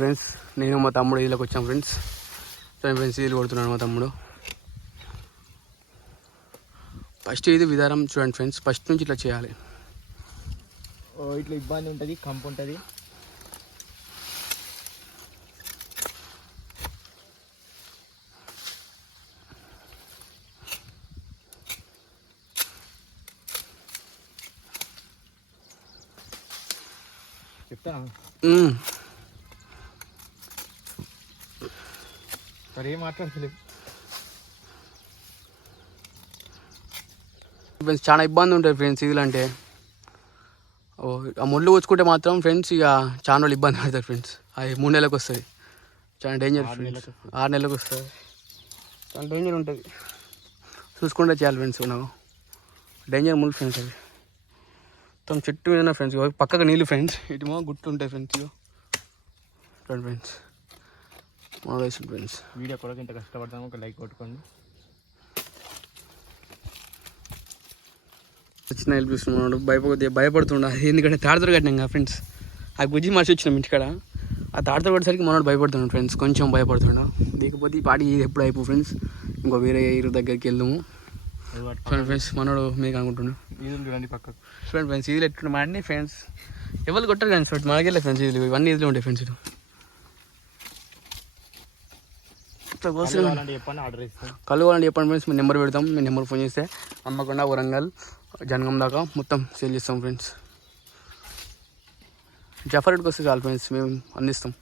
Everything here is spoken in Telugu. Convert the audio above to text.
ఫ్రెండ్స్ నేను మా తమ్ముడు ఇళ్ళకి వచ్చాం ఫ్రెండ్స్. ఇల్లు కొడుతున్నాడు మా తమ్ముడు. ఫస్ట్ ఇది విధానం చూడండి ఫ్రెండ్స్, ఫస్ట్ నుంచి ఇట్లా చేయాలి. ఇట్లా ఇబ్బంది ఉంటుంది, కంపు ఉంటుంది. చెప్తాను సరే, ఏం మాట్లాడలేదు ఫ్రెండ్స్. చాలా ఇబ్బంది ఉంటుంది ఫ్రెండ్స్ ఇదిలో అంటే. ఆ ముళ్ళు వచ్చుకుంటే మాత్రం ఫ్రెండ్స్ ఇక చాలా రోజులు ఇబ్బంది పడతారు ఫ్రెండ్స్. అది 3 నెలలకు వస్తుంది, చాలా డేంజర్ ఫ్రెండ్స్. 6 నెలలకు వస్తుంది, చాలా డేంజర్ ఉంటుంది. చూసుకుంటే చేయాలి ఫ్రెండ్స్. నాకు డేంజర్ ముళ్ళు ఫ్రెండ్స్. అది మొత్తం చెట్టు మీద ఫ్రెండ్స్. పక్కకు నీళ్ళు ఫ్రెండ్స్, ఇటు గుట్లు ఉంటాయి ఫ్రెండ్స్. చూడండి ఫ్రెండ్స్, వేసు ఫ్రెండ్స్. వీడియో కూడా ఇంత కష్టపడతాము, ఒక లైక్ కొట్టుకోండి. చిన్న హెల్ప్ ఇస్తున్నాడు, భయపడుతుండ. ఎందుకంటే తాడుతో కట్టినాం కదా ఫ్రెండ్స్. ఆ గుజ్జి మనిషి వచ్చినాం ఇంటికాడ, ఆ తాడుతో కొట్టేసరికి మనోడు భయపడుతున్నాడు ఫ్రెండ్స్, కొంచెం భయపడుతుండ. లేకపోతే ఈ పాటి ఇది ఎప్పుడు అయిపో ఫ్రెండ్స్. ఇంకో వేరే ఇరు దగ్గరికి వెళ్దాము. చూడండి ఫ్రెండ్స్, మనోడు మీకు అనుకుంటున్నాను. చూడండి పక్కకు. చూడండి ఫ్రెండ్స్, ఇది ఎట్లుండే మా అన్నీ ఫ్రెండ్స్. ఎవరు కొట్టారు కానీ ఫ్రెండ్స్, మనకెళ్ళే ఫ్రెండ్స్. ఇది ఇవన్నీ ఇదిలో ఉంటాయి ఫ్రెండ్స్. ఇది కళ్ళు కావాలంటే చెప్పండి ఫ్రెండ్స్, మీ నెంబర్ పెడతాం. మీ నెంబర్ ఫోన్ చేస్తే హన్మకొండ, వరంగల్, జనగం దాకా మొత్తం సేల్ చేస్తాం ఫ్రెండ్స్. జఫర్కి వస్తే చాలు ఫ్రెండ్స్, మేము అందిస్తాం.